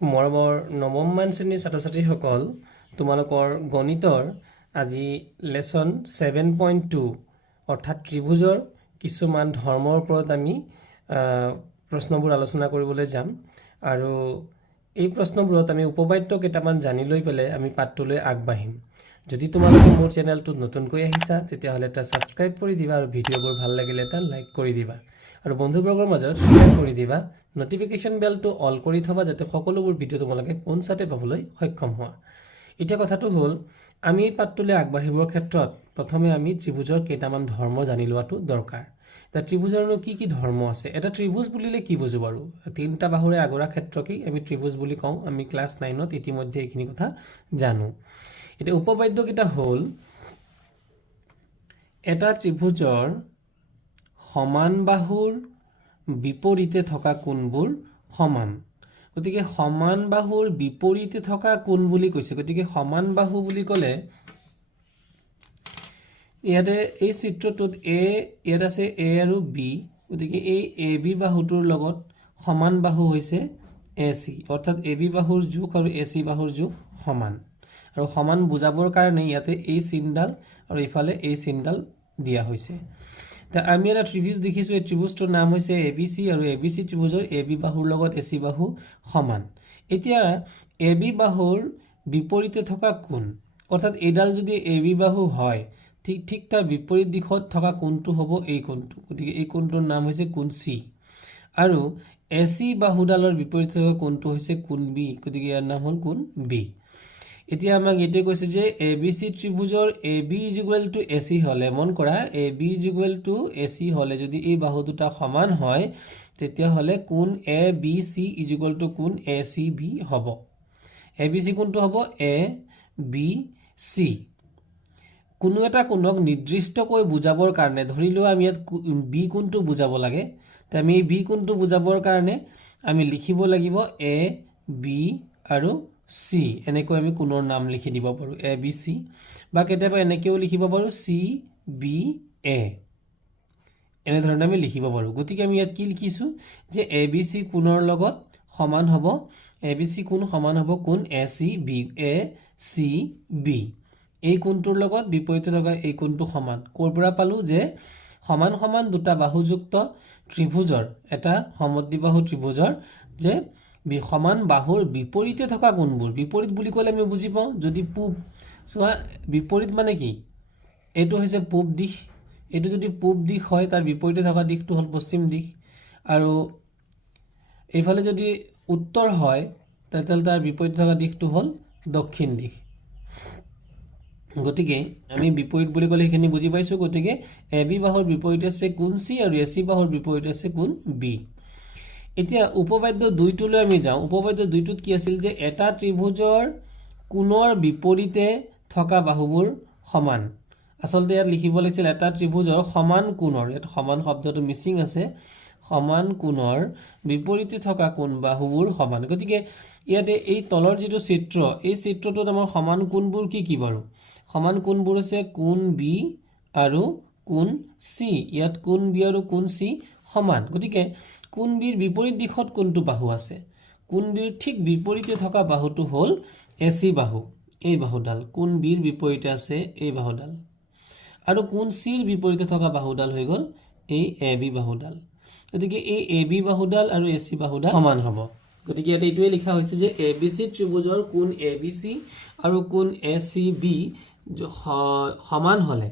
মৰমৰ নৱমমান শ্ৰেণীৰ ছাত্ৰ ছাত্ৰীসকল, তোমালোকৰ গণিতৰ আজি লেচন 7.2 অৰ্থাৎ ত্ৰিভুজৰ কিছুমান ধৰ্মৰ ওপৰত আমি প্ৰশ্নবোৰ আলোচনা কৰিবলৈ যাম। আৰু এই প্ৰশ্নবোৰত আমি উপবাদ্য কেইটামান জানি লৈ পেলাই আমি পাঠটোলৈ আগবাঢ়িম। যদি তোমালোকে মোৰ চেনেলটোত নতুনকৈ আহিছা তেতিয়াহ'লে এটা ছাবস্ক্ৰাইব কৰি দিবা আৰু ভিডিঅ'বোৰ ভাল লাগিলে এটা লাইক কৰি দিবা আৰু বন্ধুবৰ্গৰ মাজত শ্বেয়াৰ কৰি দিবা। নটিফিকেশ্যন বেলটো অল কৰি থবা যাতে সকলোবোৰ ভিডিঅ' তোমালোকে পোনছাতে পাবলৈ সক্ষম হোৱা। এতিয়া কথাটো হ'ল, আমি এই পাঠটোলৈ আগবাঢ়িবৰ ক্ষেত্ৰত প্ৰথমে আমি ত্ৰিভুজৰ কেইটামান ধৰ্ম জানি লোৱাটো দৰকাৰ। এতিয়া ত্ৰিভুজৰনো কি কি ধৰ্ম আছে? এটা ত্ৰিভুজ বুলিলে কি বুজো বাৰু? তিনিটা বাহুৰে আগৰা ক্ষেত্ৰকেই আমি ত্ৰিভুজ বুলি কওঁ। আমি ক্লাছ 9ত ইতিমধ্যে এইখিনি কথা জানো। এতিয়া উপবাদ্যকেইটা হ'ল, এটা ত্ৰিভুজৰ সমান বাহুৰ বিপৰীতে থকা কোণবোৰ সমান। গতিকে সমান বাহুৰ বিপৰীতে থকা কোণ বুলি কৈছে। গতিকে সমান বাহু বুলি ক'লে ইয়াতে এই চিত্ৰটোত ইয়াত আছে এ আৰু বি। গতিকে এই এ বি বাহুটোৰ লগত সমান বাহু হৈছে এ চি, অৰ্থাৎ এ বি বাহুৰ জোখ আৰু এ চি বাহুৰ জোখ সমান। আৰু সমান বুজাবৰ কাৰণে ইয়াতে এই চিনডাল আৰু ইফালে এই চিনডাল দিয়া হৈছে। আমি এটা ত্ৰিভুজ দেখিছোঁ। এই ত্ৰিভুজটোৰ নাম হৈছে এ বি চি আৰু A B C ত্ৰিভুজৰ A B বাহুৰ লগত এ চি বাহু সমান। এতিয়া এ বি বাহুৰ বিপৰীতে থকা কোণ, অৰ্থাৎ এইডাল যদি এ বি বাহু হয়, ঠিক তাৰ বিপৰীত দিশত থকা কোণটো হ'ব এই কোণটো। গতিকে এই কোণটোৰ নাম হৈছে কোণ চি। আৰু এ চি বাহুডালৰ বিপৰীতে থকা কোণটো হৈছে কোণ বি। গতিকে ইয়াৰ নাম হ'ল কোণ বি। এতিয়া আমাক এইটোৱে কৈছে যে A B C ত্ৰিভুজৰ A B equal two A C হ'লে, মন কৰা, A B equal two A C হ'লে যদি এই বাহু দুটা সমান হয় তেতিয়াহ'লে কোণ A B C equal two কোণ এ চি বি হ'ব। এ বি চি কোণটো হ'ব এ বি চি। কোনো এটা কোণক নিৰ্দিষ্টকৈ বুজাবৰ কাৰণে, ধৰি লোৱা আমি ইয়াত বি কোণটো বুজাব লাগে, আমি এই বি কোণটো বুজাবৰ কাৰণে আমি লিখিব লাগিব এ বি আৰু চি। এনেকৈ আমি কোণৰ নাম লিখি দিব পাৰোঁ, এ বি চি। বা কেতিয়াবা এনেকৈও লিখিব পাৰোঁ চি বি এ, এনেধৰণে আমি লিখিব পাৰোঁ। গতিকে আমি ইয়াত কি লিখিছোঁ যে এ বি চি কোণৰ লগত সমান হ'ব, এ বি চি কোণ সমান হ'ব কোণ এ চি বি, এ চি বি। এই কোণটোৰ লগত বিপৰীতে থকা এই কোণটো সমান। ক'ৰ পৰা পালোঁ যে সমান সমান দুটা বাহুযুক্ত ত্ৰিভুজৰ, এটা সমদ্বিবাহু ত্ৰিভুজৰ যে সমান বাহুৰ বিপৰীতে থকা কোণবোৰ, বিপৰীত বুলি ক'লে আমি বুজি পাওঁ যদি পূব, চোৱা বিপৰীত মানে কি, এইটো হৈছে পূব দিশ, এইটো যদি পূব দিশ হয় তাৰ বিপৰীতে থকা দিশটো হ'ল পশ্চিম দিশ, আৰু এইফালে যদি উত্তৰ হয় তেতিয়াহ'লে তাৰ বিপৰীতে থকা দিশটো হ'ল দক্ষিণ দিশ। গতিকে আমি বিপৰীত বুলি ক'লে সেইখিনি বুজি পাইছোঁ। গতিকে এ বি বাহুৰ বিপৰীতে আছে কোণ চি আৰু এ চি বাহুৰ বিপৰীতে আছে কোণ বি। এতিয়া উপবাদ্য 2টোলৈ আমি যাওঁ। উপবাদ্য 2টোত কি আছিল যে এটা ত্ৰিভুজৰ কোণৰ বিপৰীতে থকা বাহুবোৰ সমান। আচলতে ইয়াত লিখিব লাগিছিল এটা ত্ৰিভুজৰ সমান কোণৰ, ইয়াত সমান শব্দটো মিচিং আছে, সমান কোণৰ বিপৰীতে থকা কোণ বাহুবোৰ সমান। গতিকে ইয়াতে এই তলৰ যিটো চিত্ৰ, এই চিত্ৰটোত আমাৰ সমান কোণবোৰ কি কি বাৰু? সমান কোণবোৰ আছে কোণ বি আৰু কোণ চি। ইয়াত কোণ বি আৰু কোণ চি সমান। গতিকে কোণ বিৰ বিপৰীত দিশত কোনটো বাহু আছে? কোণ বিৰ ঠিক বিপৰীতে থকা বাহুটো হ'ল এ চি বাহু, এই বাহুডাল। কোণ বিৰ বিপৰীতে আছে এই বাহুডাল। আৰু কোণ চিৰ বিপৰীতে থকা বাহুডাল হৈ গ'ল এই এ বি বাহুডাল। গতিকে এই এ বি বাহুডাল আৰু এ চি বাহুডাল সমান হ'ব। গতিকে ইয়াতে এইটোৱে লিখা হৈছে যে এ বি চি ত্ৰিভুজৰ কোণ এ বি চি আৰু কোণ এ চি বি সমান হ'লে,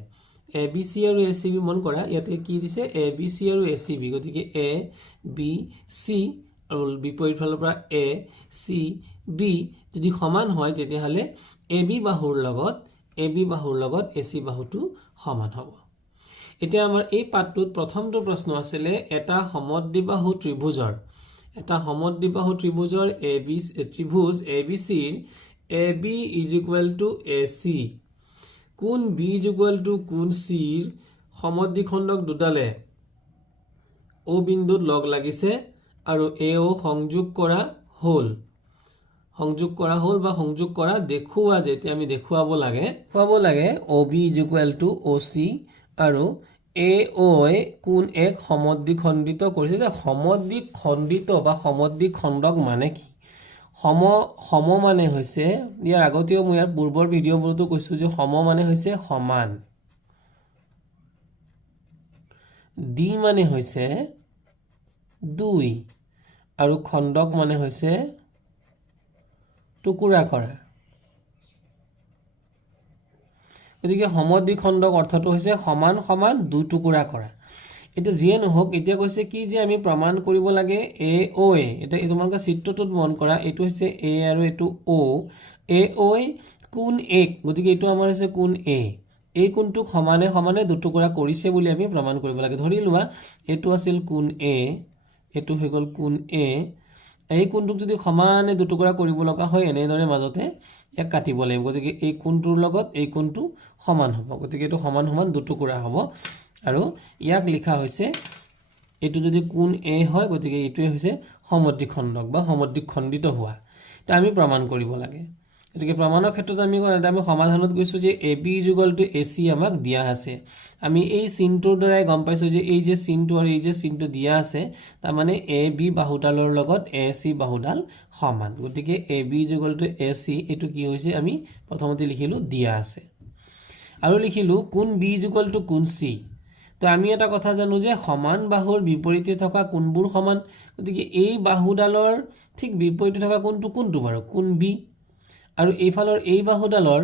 এ বি চি আৰু এ চি বি, মন কৰা ইয়াতে কি দিছে এ বি চি আৰু এ চি বি, গতিকে এ বি চি আৰু বিপৰীত ফালৰ পৰা এ চি বি যদি সমান হয় তেতিয়াহ'লে এ বি বাহুৰ লগত এ চি বাহুটো সমান হ'ব। এতিয়া আমাৰ এই পাঠটোত প্ৰথমটো প্ৰশ্ন আছিলে এটা সমদ্বিবাহু ত্ৰিভুজৰ ত্ৰিভুজ এ বি চিৰ A B is equal to A C, কোণ বি ইজ ইকুৱেল টু কোণ চিৰ সমদ্বিখণ্ডক দুডালে অ বিন্দুত লগ লাগিছে আৰু এ অ সংযোগ কৰা হ'ল বা সংযোগ কৰা দেখুওৱা, যেতিয়া আমি দেখুৱাব লাগে O B is equal to O C আৰু এ অ কোণ এক সমদ্বিখণ্ডিত কৰিছে। যে সমদ্বিখণ্ডিত বা সমদ্বিখণ্ডক মানে কি? সম মানে হৈছে ইয়াৰ আগতেও মই ইয়াৰ পূৰ্বৰ ভিডিঅ'বোৰতো কৈছোঁ যে সম মানে হৈছে সমান দ্বি মানে হৈছে দুই আৰু খণ্ডক মানে হৈছে টুকুৰা কৰা গতিকে সমদ্বিখণ্ডক অৰ্থটো হৈছে সমান সমান দুই টুকুৰা কৰা এটা যিয়ে নহওক এতিয়া কৈছে কি যে আমি প্ৰমাণ কৰিব লাগে এ অ এ এটা তোমালোকে চিত্ৰটোত মন কৰা এইটো হৈছে এ আৰু এইটো অ এ অ কোণ এ গতিকে এইটো আমাৰ হৈছে কোণ এ এই কোণটোক সমানে সমানে দুটুকুৰা কৰিছে বুলি আমি প্ৰমাণ কৰিব লাগে ধৰি লোৱা এইটো আছিল কোণ এ এইটো হৈ গ'ল কোণ এ এই কোণটোক যদি সমানে দুটুকুৰা কৰিব লগা হয় এনেদৰে মাজতে এক কাটিব লাগিব গতিকে এই কোণটোৰ লগত এই কোণটো সমান হ'ব গতিকে এইটো সমান সমান দুটুকুৰা হ'ব আৰু ইয়াক লিখা হৈছে এইটো যদি কোণ এ হয় গতিকে এইটোৱে হৈছে সমদ্বিখণ্ডক বা সমদ্বিখণ্ডিত হোৱা এটা আমি প্ৰমাণ কৰিব লাগে গতিকে প্ৰমাণৰ ক্ষেত্ৰত আমি সমাধানত গৈছোঁ যে এ বি যুগলটো এ চি আমাক দিয়া আছে আমি এই চিনটোৰ দ্বাৰাই গম পাইছোঁ যে এই যে চিনটো আৰু এই যে চিনটো দিয়া আছে তাৰমানে এ বি বাহুডালৰ লগত এ চি বাহুডাল সমান গতিকে এ বি যুগলটো এ চি এইটো কি হৈছে আমি প্ৰথমতে লিখিলোঁ দিয়া আছে আৰু লিখিলোঁ কোণ বি যুগলটো কোণ চি তো আমি এটা কথা জানো যে সমান বাহুৰ বিপৰীতে থকা কোণবোৰ সমান গতিকে এই বাহুডালৰ ঠিক বিপৰীতে থকা কোণটো বাৰু কোণ বি আৰু এইফালৰ এই বাহুডালৰ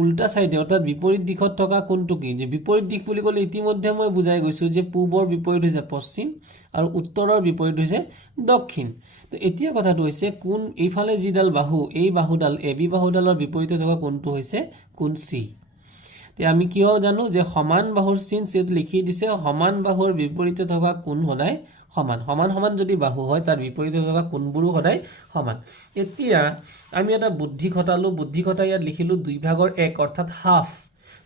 উল্টা সাইডে অৰ্থাৎ বিপৰীত দিশত থকা কোণটো কি যে বিপৰীত দিশ বুলি ক'লে ইতিমধ্যে মই বুজাই গৈছোঁ যে পূবৰ বিপৰীত হৈছে পশ্চিম আৰু উত্তৰৰ বিপৰীত হৈছে দক্ষিণ তো এতিয়া কথাটো হৈছে কোণ এইফালে যিডাল বাহু এই বাহুডাল এ বি বাহুডালৰ বিপৰীতে থকা কোণটো হৈছে কোণ চি তে আমি কিয় জানো যে সমান বাহুৰ চিন সেটো লিখি দিছে সমান বাহুৰ বিপৰীতে থকা কোণ সদায় সমান সমান সমান যদি বাহু হয় তাৰ বিপৰীতে থকা কোণবোৰো সদায় সমান এতিয়া আমি এটা বুদ্ধি খটাই ইয়াত লিখিলোঁ দুই ভাগৰ এক অৰ্থাৎ হাফ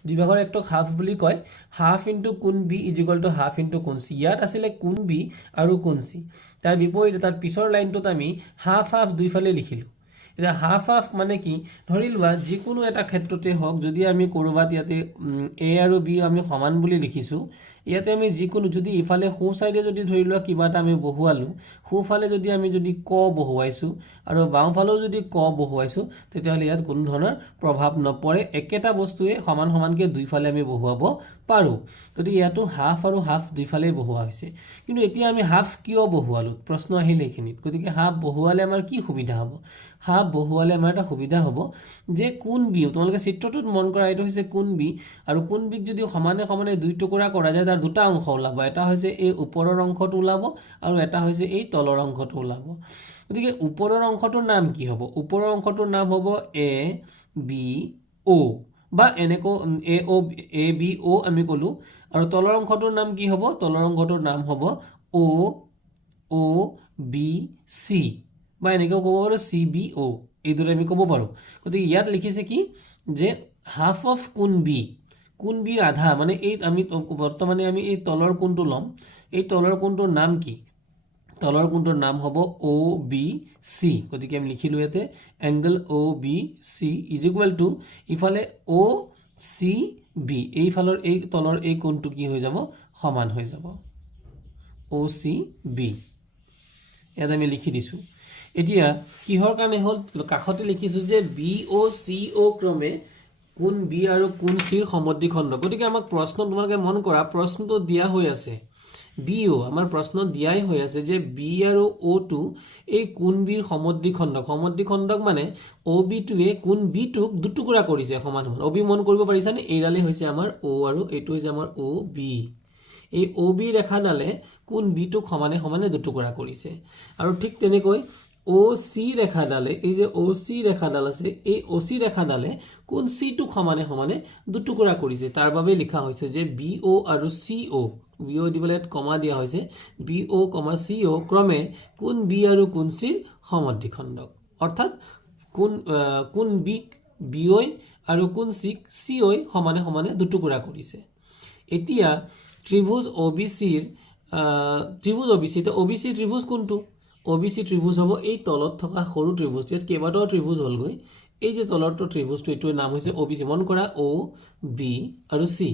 দুই ভাগৰ একটোক হাফ বুলি কয় হাফ ইনটু কোণ B is equal to half into কোণ চি ইয়াত আছিলে কোণ বি আৰু কোণ চি তাৰ বিপৰীতে তাৰ পিছৰ লাইনটোত আমি হাফ হাফ দুইফালে লিখিলোঁ এটা হাফ হাফ মানে কি ধৰি লোৱা যিকোনো এটা ক্ষেত্ৰতে হওক যদি আমি কৰবাত ইয়াতে এ আৰু বি আমি সমান বুলি লিখিছোঁ ইয়াতে আমি যিকোনো যদি ইফালে সোঁ সাইডে যদি ধৰি লোৱা কিবা এটা আমি বহুৱালোঁ সোঁফালে যদি আমি যদি ক বহুৱাইছোঁ আৰু বাওঁফালেও যদি ক বহুৱাইছোঁ তেতিয়াহ'লে ইয়াত কোনো ধৰণৰ প্ৰভাৱ নপৰে একেটা বস্তুৱে সমান সমানকৈ দুইফালে আমি বহুৱাব পাৰোঁ গতিকে ইয়াতো হাফ আৰু হাফ দুইফালেই বহুৱা হৈছে কিন্তু এতিয়া আমি হাফ কিয় বহুৱালোঁ প্ৰশ্ন আহিলে এইখিনিত গতিকে হাফ বহুৱালে আমাৰ কি সুবিধা হ'ব হাফ বহুৱালে আমাৰ এটা সুবিধা হ'ব যে কোণ বি তোমালোকে চিত্ৰটোত মন কৰা এইটো হৈছে কোণ বি আৰু কোণ বিক যদি সমানে সমানে দুই টুকুৰা কৰা যায় তাৰ দুটা অংশ ওলাব এটা হৈছে এই ওপৰৰ অংশটো ওলাব আৰু এটা হৈছে এই তলৰ অংশটো ওলাব গতিকে ওপৰৰ অংশটোৰ নাম কি হ'ব ওপৰৰ অংশটোৰ নাম হ'ব এ বি অ বা এনেকৈ এ বি অ আমি ক'লোঁ আৰু তলৰ অংশটোৰ নাম কি হ'ব তলৰ অংশটোৰ নাম হ'ব অ বি চি বা এনেকৈ ক'ব পাৰোঁ চি বি অ এইদৰে আমি ক'ব পাৰোঁ গতিকে ইয়াত লিখিছে কি যে হাফ অফ কোণ বিৰ আধা মানে এই আমি বৰ্তমানে আমি এই তলৰ কোণটো ল'ম এই তলৰ কোণটোৰ নাম কি তলৰ কোণটোৰ নাম হ'ব অ বি চি গতিকে আমি লিখিলোঁ ইয়াতে angle O B C is equal to ইফালে অ চি বি এইফালৰ এই তলৰ এই কোণটো কি হৈ যাব সমান হৈ যাব অ চি বি ইয়াত আমি লিখি দিছোঁ এতিয়া কিহৰ কাৰণে হ'ল কাষতে লিখিছোঁ যে বি অ চি অ ক্ৰমে কোণ বি আৰু কোণ চিৰ সমদ্বিখণ্ড গতিকে আমাক প্ৰশ্ন তোমালোকে মন কৰা প্ৰশ্নটো দিয়া হৈ আছে বি অ আমাৰ প্ৰশ্ন দিয়াই হৈ আছে যে বি আৰু অ'টো এই কোণ বিৰ সমদ্বিখণ্ডক মানে অ' বিটোৱে কোণ বিটোক দুটুকুৰা কৰিছে সমান সমান অ' বি মন কৰিব পাৰিছানে এইডালে হৈছে আমাৰ অ' আৰু এইটো হৈছে আমাৰ অ' বি এই অ' বি ৰেখাডালে কোণ বিটোক সমানে সমানে দুটুকুৰা কৰিছে আৰু ঠিক তেনেকৈ অ' চি ৰেখাডালে এই যে অ' চি ৰেখাডাল আছে এই অ' চি ৰেখাডালে কোণ চিটোক সমানে সমানে দুটুকুৰা কৰিছে তাৰ বাবে লিখা হৈছে যে বি অ' আৰু চি অ' বি অ' দিবলৈ ইয়াত কমা দিয়া হৈছে বি অ' কমা চি অ' ক্ৰমে কোণ বি আৰু কোণ চিৰ সমদ্বিখণ্ডক অৰ্থাৎ কোণ বিক বি অ' আৰু কোণ চিক চি অ' সমানে সমানে দুটুকুৰা কৰিছে এতিয়া ত্ৰিভুজ অ' বি চিৰ অ' বি চি ত্ৰিভুজ কোনটো অ' বি চি ত্ৰিভুজ হ'ব এই তলত থকা সৰু ত্ৰিভুজটো ইয়াত কেইবাটাও ত্ৰিভুজ হ'লগৈ এই যে তলৰটো ত্ৰিভুজটো এইটোৰ নাম হৈছে অ' বি চি মন কৰা অ' বি আৰু চি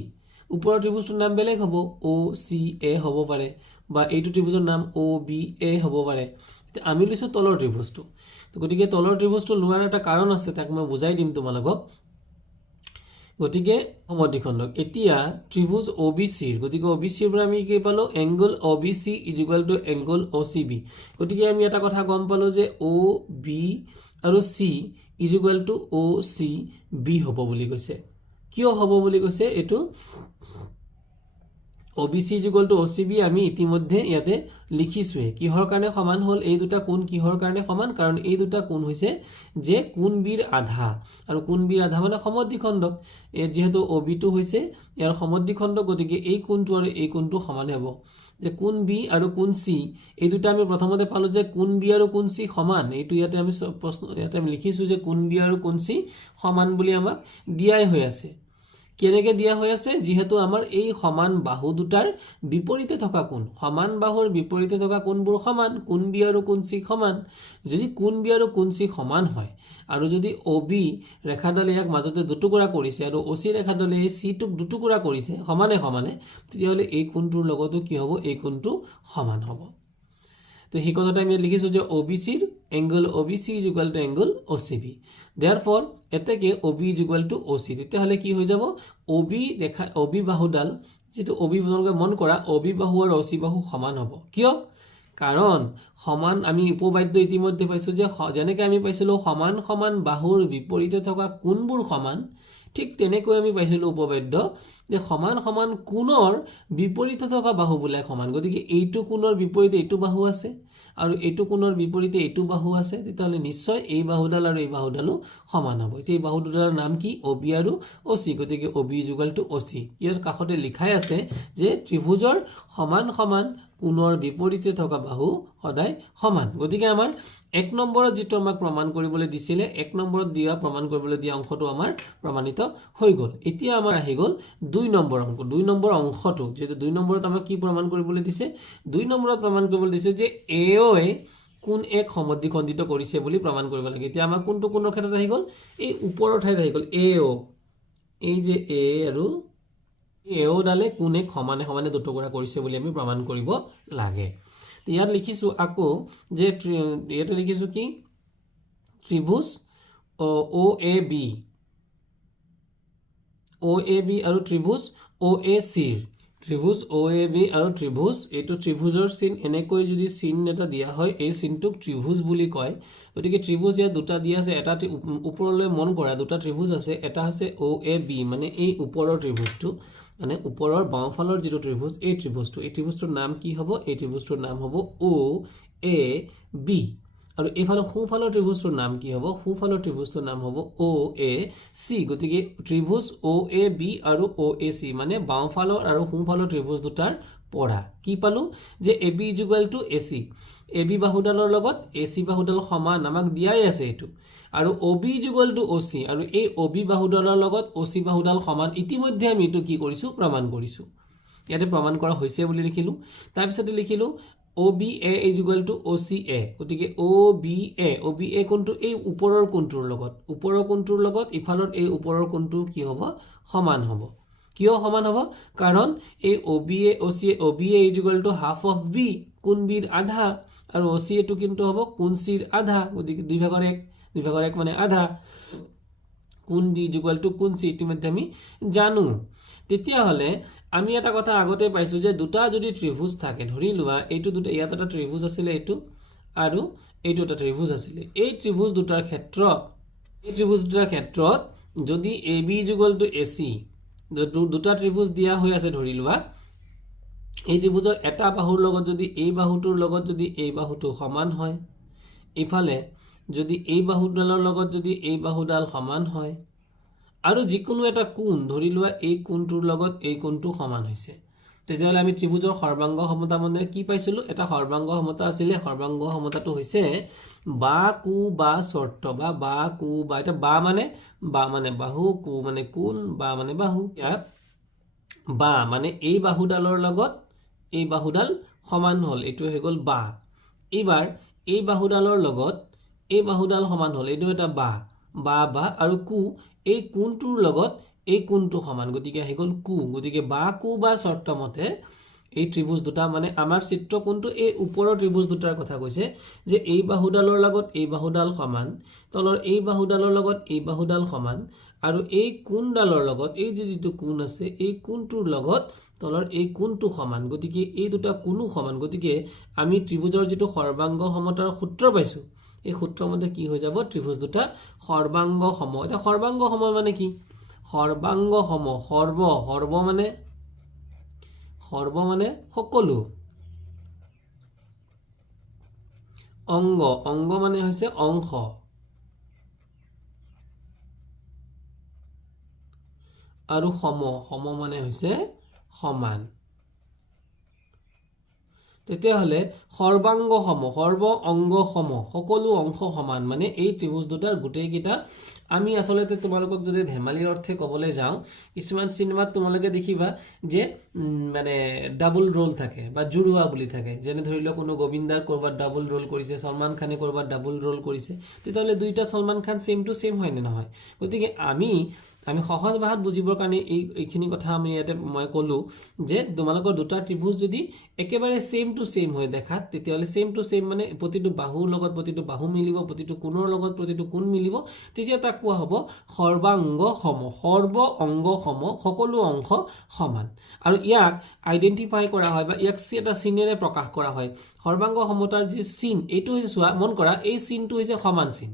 ওপৰৰ ত্ৰিভুজটোৰ নাম বেলেগ হ'ব অ' চি এ হ'ব পাৰে বা এইটো ত্ৰিভুজৰ নাম অ' বি এ হ'ব পাৰে আমি লৈছোঁ তলৰ ত্ৰিভুজটো গতিকে তলৰ ত্ৰিভুজটো লোৱাৰ এটা কাৰণ আছে, তাক মই বুজাই দিম তোমালোকক। গতিকে সমদ্বিখণ্ডক এতিয়া ত্ৰিভুজ OBCৰ, গতিকে OBCৰ পৰা আমি কি পালো, angle OBC equal to angle OCB। গতিকে আমি এটা কথা গম পালো যে OB আৰু C ইকুৱেল টু OCB হ'ব বুলি কৈছে। কিয় হ'ব বুলি কৈছে, এইটো OBC ইকুৱেল টু OCB আমি ইতিমধ্যে ইয়াতে লিখিছোৱে। কিহৰ কাৰণে সমান হ'ল, এই দুটা কোণ কিহৰ কাৰণে সমান, কাৰণ এই দুটা কোণ হৈছে যে কোণ বিৰ আধা, আৰু কোণ বিৰ আধা মানে সমদ্বিখণ্ডক। যিহেতু OB টো হৈছে ইয়াৰ সমদ্বিখণ্ডক, গতিকে এই কোণটো আৰু এই কোণটো সমানে হ'ব। যে কোণ B আৰু কোণ C এই দুটা আমি প্ৰথমতে পালো যে কোণ B আৰু কোণ C সমান। এইটো ইয়াতে আমি প্ৰশ্ন ইয়াতে আমি লিখিছো যে কোণ B আৰু কোণ C সমান বুলি আমাক দিয়াই হৈ আছে। কেনেকৈ দিয়া হৈ আছে, যিহেতু আমাৰ এই সমান বাহু দুটাৰ বিপৰীতে থকা কোণ, সমান বাহুৰ বিপৰীতে থকা কোণবোৰ সমান, কোণ B আৰু কোণ C সমান। যদি কোণ B আৰু কোণ C সমান হয় আৰু যদি OB ৰেখাডালে ইয়াক মাজতে দুটুকুৰা কৰিছে আৰু OC ৰেখাডালে এই C টোক দুটুকুৰা কৰিছে সমানে সমানে, তেতিয়াহ'লে এই কোণটোৰ লগতো কি হ'ব, এই কোণটো সমান হ'ব। তো সেই কথাটা আমি লিখিছো যে OBCৰ angle OBC equal to angle OCB। Therefore এতেকে OB ইকুৱেল টু OC। তেতিয়াহ'লে কি হৈ যাব, OB বাহুডাল, যেটো OB তোমালোকে মন কৰা, OB বাহু আৰু OC বাহু সমান হ'ব। কিয়, কাৰণ সমান আমি উপবাদ্য ইতিমধ্যে পাইছো যে যেনেকৈ আমি পাইছিলো সমান সমান বাহুৰ বিপৰীতে থকা কোণবোৰ সমান, ঠিক তেনেকৈ আমি পাইছিলো উপবাদ্য যে সমান সমান কোণৰ বিপৰীতে থকা বাহুবিলাক সমান। গতিকে এইটো কোণৰ বিপৰীতে এইটো বাহু আছে আৰু এইটো কোণৰ বিপৰীতে এইটো বাহু আছে, তেতিয়াহ'লে নিশ্চয় এই বাহুডাল আৰু এই বাহুডালো সমান হ'ব। এতিয়া এই বাহু দুটাৰ নাম কি, OB আৰু OC। গতিকে OB ইকুৱেল টু OC। ইয়াৰ কাষতে লিখাই আছে যে ত্ৰিভুজৰ সমান সমান কোণৰ বিপৰীতে থকা বাহু সদায় সমান। গতিকে আমাৰ 1 নম্বৰত যিটো আমাক প্ৰমাণ কৰিবলৈ দিছিলে, 1 নম্বৰত প্ৰমাণ কৰিবলৈ দিয়া অংশটো আমাৰ প্ৰমাণিত হৈ গ'ল। এতিয়া আমাৰ আহি গ'ল 2 নম্বৰ অংক। 2 নম্বৰ অংশটো যেহেতু 2 নম্বৰত আমাক কি প্ৰমাণ কৰিবলৈ দিছে, 2 নম্বৰত প্ৰমাণ কৰিবলৈ দিছে যে AOয়ে কোন এক সমদ্বিখণ্ডিত কৰিছে বুলি প্ৰমাণ কৰিব লাগে। এতিয়া আমাৰ কোনটো কোণৰ ক্ষেত্ৰত আহি গ'ল, এই ওপৰৰ ঠাইত আহি গ'ল AO। এই যে A আৰু AO ডালে কোন এক সমানে সমানে দুটুকুৰা কৰিছে বুলি আমি প্ৰমাণ কৰিব লাগে। ইয়াত লিখিছো আকৌ যে ইয়াতে লিখিছো কি, ত্ৰিভুজ OAB আৰু ত্ৰিভুজ OACৰ, ত্ৰিভুজ OAB আৰু ত্ৰিভুজ, এইটো ত্ৰিভুজৰ চিন এনেকৈ যদি চিন এটা দিয়া হয়, এই চিনটোক ত্ৰিভুজ বুলি কয়। গতিকে ত্ৰিভুজ ইয়াত দুটা দিয়া আছে, এটা ওপৰলৈ মন কৰা দুটা ত্ৰিভুজ আছে, এটা আছে OAB মানে এই ওপৰৰ ত্ৰিভুজটো, মানে ওপৰৰ বাওঁফালৰ যিটো ত্ৰিভুজ, এই ত্ৰিভুজটোৰ নাম কি হ'ব, এই ত্ৰিভুজটোৰ নাম হ'ব OAB। আৰু এইফালে সোঁফালৰ ত্ৰিভুজটোৰ নাম কি হ'ব, সোঁফালৰ ত্ৰিভুজটোৰ নাম হ'ব OAC। গতিকে ত্ৰিভুজ OAB আৰু OAC মানে বাওঁফালৰ আৰু সোঁফালৰ ত্ৰিভুজ দুটাৰ পৰা কি পালো যে AB equal to AC। AB বাহুডালৰ লগত AC বাহুডাল সমান আমাক দিয়াই আছে এইটো, আৰু OB ইকুৱেল টু OC, আৰু এই OB বাহুডালৰ লগত OC বাহুডাল সমান। ইতিমধ্যে আমি এইটো কি কৰিছো, প্ৰমাণ কৰিছো। ইয়াতে প্ৰমাণ কৰা হৈছে বুলি লিখিলো। তাৰপিছতে লিখিলো OBA ইকুৱেল টু OCA। গতিকে OBA কোণটো এই ওপৰৰ কোণটোৰ লগত ইফালৰ এই ওপৰৰ কোণটো কি হ'ব, সমান হ'ব। কিয় সমান হ'ব, কাৰণ এই OBA equal to half of B, কোণ বিৰ আধা, আৰু OCA টো কিন্তু হ'ব কোণ Cৰ আধা। গতিকে 2/1 মানে আধা। কোণ B ইকুৱেল টু কোণ C ইতিমধ্যে আমি জানো। তেতিয়াহ'লে আমি এটা কথা আগতে পাইছো যে দুটা যদি ত্ৰিভুজ থাকে, ধৰি লোৱা এইটো দুটা, ইয়াত এটা ত্ৰিভুজ আছিলে এইটো, আৰু এইটো এটা ত্ৰিভুজ আছিলে। এই ত্ৰিভুজ দুটাৰ ক্ষেত্ৰত যদি AB ইকুৱেল টু AC দুটা ত্ৰিভুজ দিয়া হৈ আছে, ধৰি লোৱা এই ত্ৰিভুজৰ এটা বাহুৰ লগত যদি এই বাহুটোৰ লগত যদি এই বাহুটো সমান হয়, ইফালে যদি এই বাহুডালৰ লগত যদি এই বাহুডাল সমান হয়, আৰু যিকোনো এটা কোণ ধৰি লোৱা এই কোণটোৰ লগত এই কোণটো সমান হৈছে, তেতিয়াহ'লে আমি ত্ৰিভুজৰ সৰ্বাংগ সমতা মানে কি পাইছিলো, এটা সৰ্বাংগ সমতা আছিলে। সৰ্বাংগ সমতাটো হৈছে বা কু বা চৰ্ত, বা কু বা, এটা বা মানে বাহু, কু মানে কোণ, বা মানে বাহু। ইয়াত বা মানে এই বাহুডালৰ লগত এই বাহুডাল সমান হ'ল, এইটো হৈ গ'ল বা। এইবাৰ এই বাহুডালৰ লগত এই বাহুডাল সমান হ'ল, এইটো এটা বা, আৰু কু এই কোণটোৰ লগত এই কোণটো সমান, গতিকে আহি গ'ল কু। গতিকে বা কু বা চৰ্ত মতে এই ত্ৰিভুজ দুটা মানে আমাৰ চিত্ৰ কোনটো এই ওপৰৰ ত্ৰিভুজ দুটাৰ কথা কৈছে যে এই বাহুডালৰ লগত এই বাহুডাল সমান তলৰ এই বাহুডালৰ লগত এই বাহুডাল সমান আৰু এই কোণডালৰ লগত এই যিটো কোণ আছে এই কোণটোৰ লগত তলৰ এই কোণটো সমান গতিকে এই দুটা কোণো সমান গতিকে আমি ত্ৰিভুজৰ যিটো সৰ্বাংগ সমতাৰ সূত্ৰ পাইছো এই সূত্ৰ মতে কি হৈ যাব ত্ৰিভুজ দুটা সৰ্বাংগ সম এটা সৰ্বাংগ সম মানে কি সৰ্বাংগ সম সৰ্ব মানে সকলো অংগ মানে হৈছে অংশ আৰু সম মানে হৈছে সমান তেতিয়াহলে সৰ্বাংগ সম সৰ্ব অংগ সম সকলো অংশ সমান মানে এই ত্ৰিভুজ দুটাৰ গোটেইকেইটা আমি আসলতে তোমালোকক যদি ধেমালিৰ অৰ্থে ক'বলৈ যাওঁ কিছুমান সিনেমাত তোমালোকে দেখিবা যে মানে ডাবল ৰোল থাকে বা জুড়ুৱা বুলি থাকে যেনে ধৰি লওক কোনো গোবিন্দাৰ কৰবাত ডাবল ৰোল কৰিছে সলমান খানে কৰবাত ডাবল ৰোল কৰিছে তেতিয়াহলে দুইটা Salman Khan same to same হয় নে নহয় গতিকে আমি সহজ ভাষাত বুজিবৰ কাৰণে এইখিনি কথা আমি ইয়াতে মই ক'লো যে তোমালোকৰ দুটা ত্ৰিভুজ যদি একেবাৰে সেম টু সেম হৈ দেখাত তেতিয়াহলে সেম টু সেম মানে প্ৰতিটো বাহুৰ লগত প্ৰতিটো বাহু মিলিব প্ৰতিটো কোণৰ লগত প্ৰতিটো কোণ মিলিব তেতিয়া তাক কোৱা হ'ব সৰ্বাংগ সম সৰ্ব অংগ সম সকলো অংশ সমান আৰু ইয়াক আইডেন্টিফাই কৰা হয় বা ইয়াক এটা চিনেৰে প্ৰকাশ কৰা হয় সৰ্বাংগ সমতাৰ যি চিন এইটো হৈছে চোৱা মন কৰা এই চিনটো হৈছে সমান চিন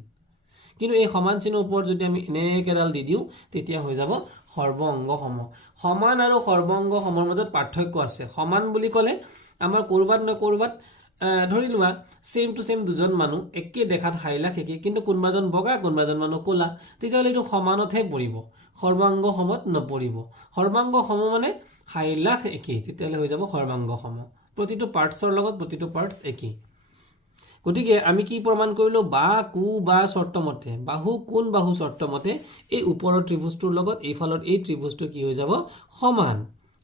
কিন্তু এই সমান চিনৰ ওপৰত যদি আমি এনেকেডাল দি দিওঁ তেতিয়া হৈ যাব সৰ্ব অংগ সম সমান আৰু সৰ্ব অংগ সমৰ মাজত পাৰ্থক্য আছে সমান বুলি ক'লে আমাৰ কৰবাত ন কৰবাত ধৰি লোৱা সেম টু সেম দুজন মানুহ একে দেখাত হাইলাখ একে কিন্তু কোনবাজন বগা কোনবাজন মানুহ ক'লা তেতিয়াহ'লে এইটো সমানতহে পৰিব সৰ্বাংগ সমত নপৰিব সৰ্বাংগ সম মানে হাইলাখ একে তেতিয়াহ'লে হৈ যাব সৰ্বাংগ সম প্ৰতিটো পাৰ্টছৰ লগত প্ৰতিটো পাৰ্টছ একে গতিকে আমি কি প্ৰমাণ কৰিলো বা কু বা শৰ্তমতে বাহু কোন বাহু শৰ্তমতে এই ওপৰৰ ত্ৰিভুজটোৰ লগত এইফালৰ এই ত্ৰিভুজটো কি হৈ যাব সমান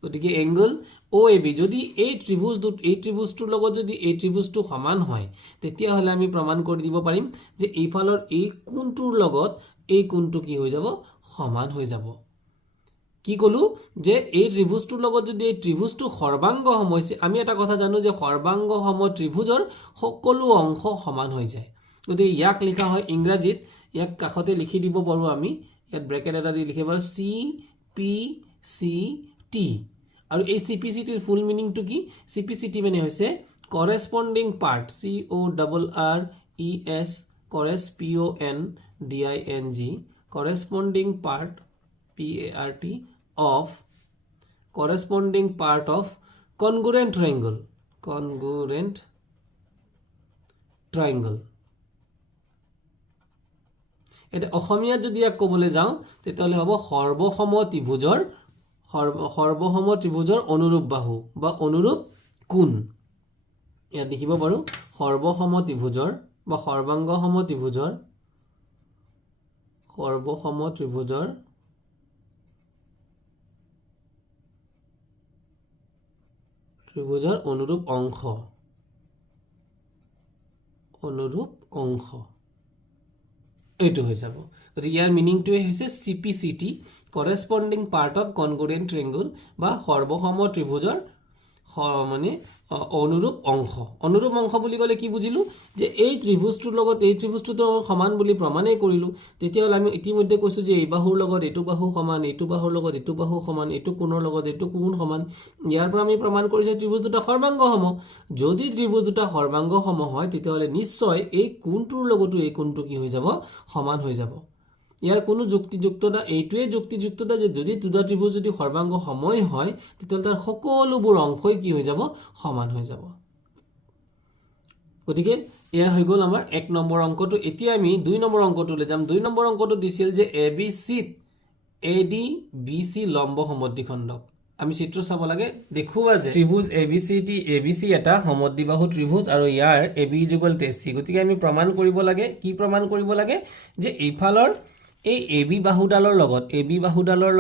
গতিকে এংগল OAB যদি এই ত্ৰিভুজটোৰ লগত যদি এই ত্ৰিভুজটো সমান হয় তেতিয়াহ'লে আমি প্ৰমাণ কৰি দিব পাৰিম যে এইফালৰ এই কোণটোৰ লগত এই কোণটো কি হৈ যাব সমান হৈ যাব কি কলো যে এই ত্ৰিভুজটোৰ লগত যদি এই ত্ৰিভুজটো সৰ্বাংগ সম হৈছে আমি এটা কথা জানো যে সৰ্বাংগ সম ত্ৰিভুজৰ সকলো অংশ সমান হৈ যায় গতিকে ইয়াক লিখা হয় ইংৰাজীত ইয়াক কাষতে লিখি দিব পাৰো আমি ইয়াত ব্ৰেকেট এটা দি লিখিব CPCT আৰু এই CPCT ৰ ফুল মিনিংটো কি CPCT মানে হৈছে corresponding part CORRES PONDING corresponding part PART of corresponding part of congruent triangle এটা অসমীয়া যদি এক ক'বলৈ যাওঁ তেতিয়াহ'লে হ'ব সৰ্বসম ত্ৰিভুজৰ অনুৰূপ বাহু বা অনুৰূপ কোণ ইয়াত লিখিব পাৰো সৰ্বসম ত্ৰিভুজৰ বা সৰ্বাংগসম ত্ৰিভুজৰ অনুৰূপ অংশ এইটো হৈ যাব গতিকে ইয়াৰ মিনিংটোৱে হৈছে CPCT কৰেসপন্ডিং পাৰ্ট অফ কনগ্ৰুয়েন্ট ট্ৰায়াঙ্গল বা সৰ্বসম ত্ৰিভুজৰ মানে অনুৰূপ অংশ বুলি ক'লে কি বুজিলো যে এই ত্ৰিভুজটোৰ লগত এই ত্ৰিভুজটো সমান বুলি প্ৰমাণে কৰিলো তেতিয়াহ'লে আমি ইতিমধ্যে কৈছো যে এই বাহুৰ লগত এইটো বাহু সমান এইটো বাহুৰ লগত এইটো বাহু সমান এইটো কোণৰ লগত এইটো কোণ সমান ইয়াৰ পৰা আমি প্ৰমাণ কৰিছো ত্ৰিভুজ দুটা সৰ্বাংগ সম যদি ত্ৰিভুজ দুটা সৰ্বাংগ সম হয় তেতিয়াহ'লে নিশ্চয় এই কোণটোৰ লগতো এই কোণটো কি হৈ যাব সমান হৈ যাব ইয়াৰ কোনো যুক্তিযুক্ততা এইটোৱে যুক্তিযুক্ততা যে যদি দুটা ত্ৰিভুজ যদি সৰ্বাংগ সময় হয় তেতিয়াহ'লে তাৰ সকলোবোৰ অংশই কি হৈ যাব সমান হৈ যাব গতিকে এয়া হৈ গ'ল আমাৰ 1 নম্বৰ অংকটো এতিয়া আমি 2 নম্বৰ অংকটোলৈ যাম 2 নম্বৰ অংকটো দিছিল যে ABC ADBC লম্ব সমদ্বিখণ্ডক আমি চিত্ৰ চাব লাগে দেখুৱা যে ত্ৰিভুজ ABC এটা সমদ্বিবাহু ত্ৰিভুজ আৰু ইয়াৰ AB AC গতিকে আমি প্ৰমাণ কৰিব লাগে কি প্ৰমাণ কৰিব লাগে যে এইফালৰ এই AB বাহুডালৰ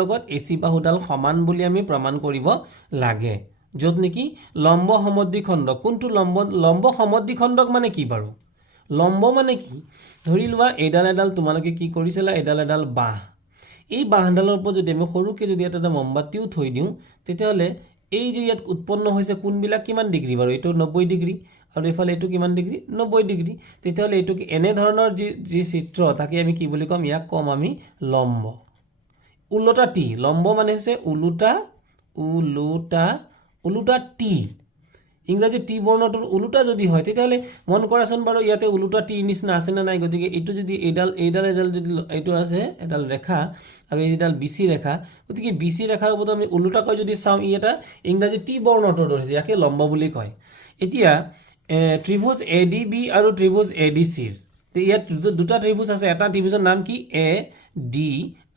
লগত AC বাহুডাল সমান বুলি আমি প্ৰমাণ কৰিব লাগে য'ত নেকি লম্ব সমদ্বিখণ্ডক কোনটো লম্ব সমদ্বিখণ্ডক মানে কি বাৰু লম্ব মানে কি ধৰি লোৱা এডাল তোমালোকে কি কৰিছিলা এডাল বাহ এই বাহডালৰ ওপৰত যদি আমি সৰুকে যদি এটা মমবাতিও থৈ দিওঁ তেতিয়াহ'লে এই যে ইয়াত উৎপন্ন হৈছে কোণবিলাক কিমান ডিগ্ৰী বাৰু এইটো 90 ডিগ্ৰী আৰু এইফালে এইটো কিমান ডিগ্ৰী 90 ডিগ্ৰী তেতিয়াহ'লে এইটো এনে ধৰণৰ যি চিত্ৰ তাকে আমি কি বুলি ক'ম ইয়াক ক'ম আমি লম্ব উল্টা টি লম্ব মানে হৈছে উল্টা টি ইংৰাজী টি বৰ্ণটোৰ উল্টা যদি হয় তেতিয়াহ'লে মন কৰাচোন বাৰু ইয়াতে উল্টা টি নিচিনা আছে না নাই গতিকে এইটো যদি এডাল যদি এইটো আছে এডাল ৰেখা আৰু এইডাল বিচি ৰেখা গতিকে বিচি ৰেখাৰ ওপৰত আমি উল্টাকৈ যদি চাওঁ ই এটা ইংৰাজী টি বৰ্ণটোৰ ধৰিছে ইয়াকে লম্ব বুলি কয় এতিয়া ত্ৰিভুজ ADB আৰু ত্ৰিভুজ ADCৰ ইয়াত দুটা ত্ৰিভুজ আছে এটা ত্ৰিভুজৰ নাম কি AD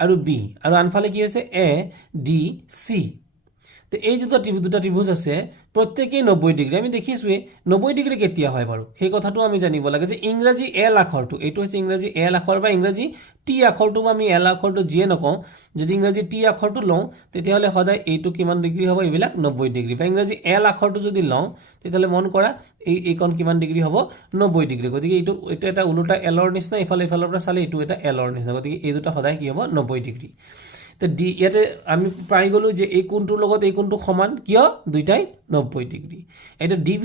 আৰু B আৰু আনফালে কি হৈছে ADC তো এই দুটা ত্ৰিভুজ আছে প্ৰত্যেকই 90 ডিগ্ৰী আমি দেখিছোৱে 90 ডিগ্ৰী কেতিয়া হয় বাৰু সেই কথাটো আমি জানিব লাগে যে ইংৰাজী L আখৰটো এইটো হৈছে ইংৰাজী L আখৰ বা ইংৰাজী T আখৰটো আমি L আখৰটো যিয়ে নকওঁ যদি ইংৰাজী T আখৰটো লওঁ তেতিয়াহ'লে সদায় এইটো কিমান ডিগ্ৰী হ'ব এইবিলাক 90 ডিগ্ৰী বা ইংৰাজী L আখৰটো যদি লওঁ তেতিয়াহ'লে মন কৰা এইকণ কিমান ডিগ্ৰী হ'ব 90 ডিগ্ৰী গতিকে এইটো এটা উল্টা Lৰ নিচিনা ইফালৰ পৰা চালে এইটো এটা Lৰ নিচিনা গতিকে এই দুটা সদায় কি হ'ব 90 ডিগ্ৰী তো ইয়াতে আমি পাই গ'লো যে এই কোণটোৰ লগত এই কোণটো সমান কিয় দুইটাই 90 ডিগ্ৰী এটা DB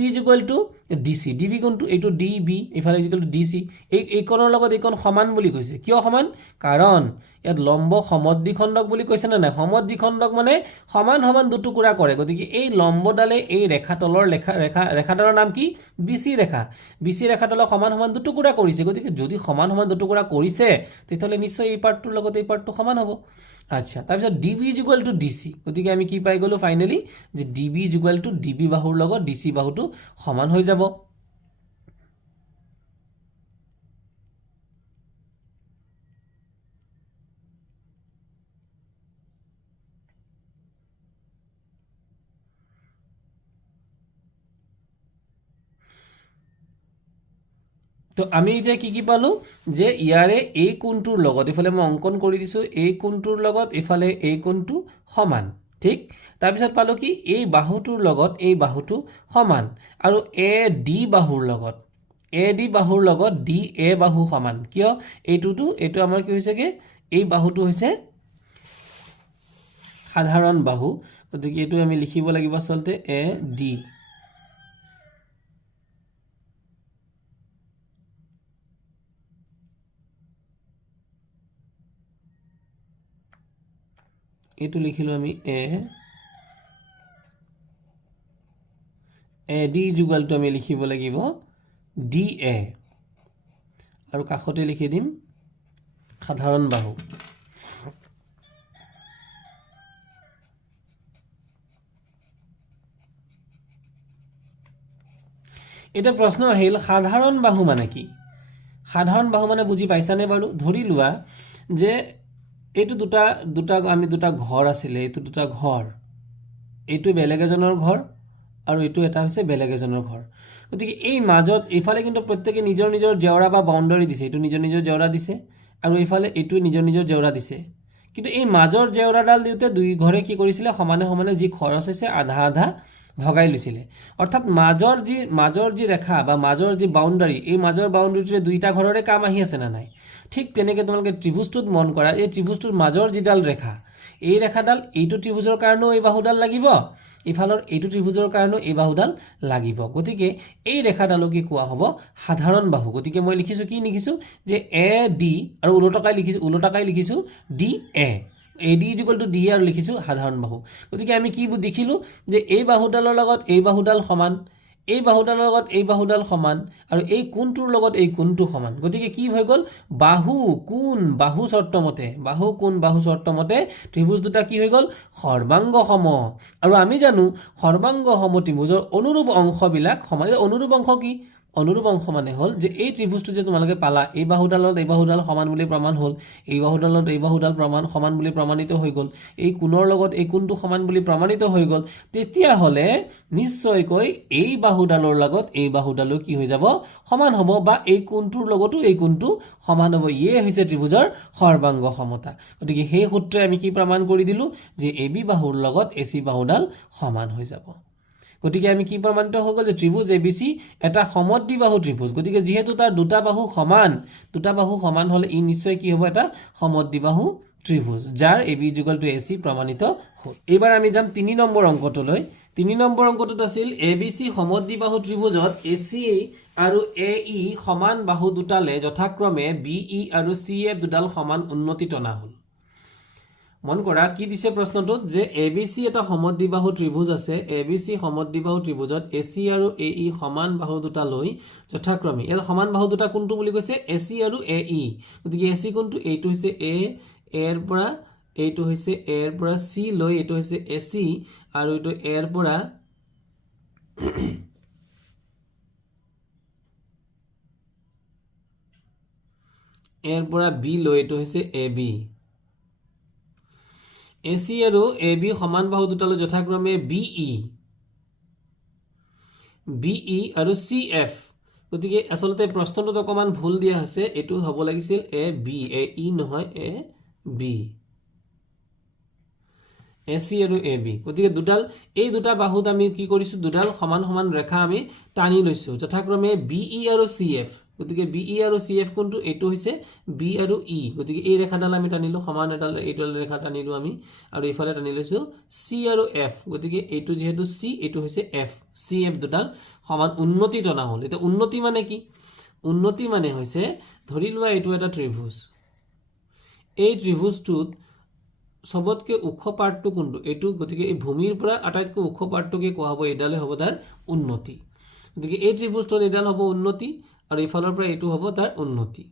= DC DB কোণটো এইটো DB ইফালে DC এই কোণৰ লগত এই কোণ সমান বুলি কৈছে কিয় সমান কাৰণ ইয়াত লম্ব সমদ্বিখণ্ডক বুলি কৈছে না নাই সমদ্বিখণ্ডক মানে সমান দুটুকুৰা কৰে গতিকে এই লম্বডালে এই ৰেখাতলৰ ৰেখাডালৰ নাম কি BC ৰেখাডালক সমান দুটুকুৰা কৰিছে গতিকে যদি সমান দুটুকুৰা কৰিছে তেতিয়াহ'লে নিশ্চয় এই পাৰ্টটোৰ লগত এই পাৰ্টটো সমান হ'ব আচ্ছা তাৰপিছত DB = DC গতিকে আমি কি পাই গ'লো ফাইনালি যে DB = DB বাহুৰ লগত DC বাহুটো সমান হৈ যাব তো আমি এতিয়া কি পালো যে ইয়াৰে এই কোণটোৰ লগত ইফালে মই অংকন কৰি দিছো এই কোণটোৰ লগত ইফালে এই কোণটো সমান ঠিক তাৰপিছত পালো কি এই বাহুটোৰ লগত এই বাহুটো সমান আৰু AD বাহুৰ লগত DA বাহু সমান কিয় এইটো আমাৰ কি হৈছে কি এই বাহুটো হৈছে সাধাৰণ বাহু গতিকে এইটো আমি লিখিব লাগিব আচলতে AD এইটো লিখিলো আমি AD যুগলটো আমি লিখিব লাগিব DA আৰু কাষতে লিখি দিম সাধাৰণ বাহু এটা প্ৰশ্ন আহিল সাধাৰণ বাহু মানে কি সাধাৰণ বাহু মানে বুজি পাইছানে বাৰু ধৰি লোৱা যে এইটো আমি দুটা ঘৰ আছিল এইটো দুটা ঘৰ এইটো বেলেগ এজনৰ ঘৰ আৰু এইটো এটা হৈছে বেলেগ এজনৰ ঘৰ গতিকে এই মাজত ইফালে কিন্তু প্ৰত্যেককে নিজৰ জেওৰা বা বাউণ্ডাৰী দিছে এইটো নিজৰ জেওৰা দিছে আৰু ইফালে এইটো নিজৰ জেওৰা দিছে কিন্তু এই মাজৰ জেওৰাডাল দিওতে দুই ঘৰে কি কৰিছিলে সমানে যি খৰচ হৈছে আধা ভগাই লৈছিলে অৰ্থাৎ মাজৰ যি ৰেখা বা মাজৰ যি বাউণ্ডাৰী এই মাজৰ বাউণ্ডাৰীটোৰে দুইটা ঘৰৰে কাম আহি আছে না নাই ঠিক তেনেকৈ তোমালোকে ত্ৰিভুজটোত মন কৰা এই ত্ৰিভুজটোৰ মাজৰ যিডাল ৰেখা এই ৰেখাডাল এইটো ত্ৰিভুজৰ কাৰণেও এই বাহুডাল লাগিব ইফালৰ এইটো ত্ৰিভুজৰ কাৰণেও এই বাহুডাল লাগিব গতিকে এই ৰেখাডালকে কোৱা হ'ব সাধাৰণ বাহু গতিকে মই লিখিছো যে AD আৰু উলটাকাই লিখিছো DA AD = DA আৰু লিখিছো সাধাৰণ বাহু গতিকে আমি কি দেখিলো যে এই বাহুডালৰ লগত এই বাহুডাল সমান এই বাহুডালৰ লগত এই বাহুডাল সমান আৰু এই কোণটোৰ লগত এই কোণটো সমান গতিকে কি হৈ গ'ল বাহু চৰ্তমতে ত্ৰিভুজ দুটা কি হৈ গ'ল সৰ্বাংগ সম আৰু আমি জানো সৰ্বাংগ সম ত্ৰিভুজৰ অনুৰূপ অংশবিলাক সমান অনুৰূপ অংশ কি অনুৰূপ অংশ মানে হল যে এই ত্ৰিভুজটো যে তোমালোকে পালা এই বাহুডালত এই বাহুডাল সমান বুলি প্ৰমাণ হল এই বাহুডালত এই বাহুডাল সমান বুলি প্ৰমাণিত হৈ গ'ল এই কোণৰ লগত এই কোণটো সমান বুলি প্ৰমাণিত হৈ গ'ল তেতিয়া হলে নিশ্চয়কৈ এই বাহুডালৰ লগত এই বাহুডালো কি হৈ যাব সমান হ'ব বা এই কোণটোৰ লগতো এই কোণটো সমান হ'ব ইয়ে হৈছে ত্ৰিভুজৰ সৰ্বাংগ সমতা গতিকে সেই সূত্ৰে আমি কি প্ৰমাণ কৰি দিলো যে AB বাহুৰ লগত AC বাহুডাল সমান হৈ যাব গতিকে আমি কি প্ৰমাণিত হৈ গ'ল যে ত্ৰিভুজ ABC এটা সমদ্বিবাহু ত্ৰিভুজ গতিকে যেহেতু তাৰ দুটা বাহু সমান হলে ই নিশ্চয় কি হ'ব এটা সমদ্বিবাহু ত্ৰিভুজ যাৰ AB = AC প্ৰমাণিত হ'ল এবাৰ আমি যাম 3 নম্বৰ অংকটোলৈ 3 নম্বৰ অংকটোত আছিল ABC সমদ্বিবাহু ত্ৰিভুজত AC আৰু AE সমান বাহু দুটালে যথাক্ৰমে BE আৰু CF দুডাল সমান উন্নতি টনা হ'ল মন কৰা কি দিছে প্ৰশ্নটোত যে ABC এটা সমদ্বিবাহু ত্ৰিভুজ আছে ABC সমদ্বিবাহু ত্ৰিভুজত AC আৰু AE সমান বাহু দুটা লৈ যথাক্ৰমে এই সমান বাহু দুটা কোনটো বুলি কৈছে AC আৰু AE গতিকে AC কোনটো এইটো হৈছে A এৰ পৰা এইটো হৈছে A এৰ পৰা C লৈ এইটো হৈছে AC আৰু এইটো A এৰ পৰা A এৰ পৰা B লৈ এইটো হৈছে AB AC আৰু AB সমান বাহু দুটালৈ যথাক্ৰমে BE আৰু CF গতিকে আসলতে প্ৰশ্নটোত অকমান ভুল দিয়া আছে এটো হ'ব লাগিছিল AB AE নহয় AB AC আৰু AB গতিকে দুডাল এই দুটা বাহুত আমি কি কৰিছো দুডাল সমান সমান ৰেখা আমি টানি লৈছো যথাক্ৰমে BE আৰু CF গতিকে BE আৰু CF কোনটো এটো হৈছে B আৰু E গতিকে এই ৰেখাডাল আমি টানিলো সমান এডাল এইডাল ৰেখা টানিলো আমি আৰু ইফালে টানি লৈছো C আৰু F গতিকে এইটো যেহেতু C এটো হৈছে F CF দুডাল সমান উন্নতি টনা হ'ল এটা উন্নতি মানে কি উন্নতি মানে হৈছে ধৰি লোৱা এইটো এটা ত্ৰিভুজ এই ত্ৰিভুজটোত সবতকে উখ পাৰ্টটো কোনটো এটো গতিকে এই ভূমিৰ পৰা আটাইতকৈ উখ পাৰ্টটোকে কোৱা হ'ব এডালে হ'ব তাৰ উন্নতি গতিকে এই ত্ৰিভুজটোৰ এডাল হ'ব উন্নতি আৰু ইফালৰ পৰা এটো হ'ব তাৰ উন্নতি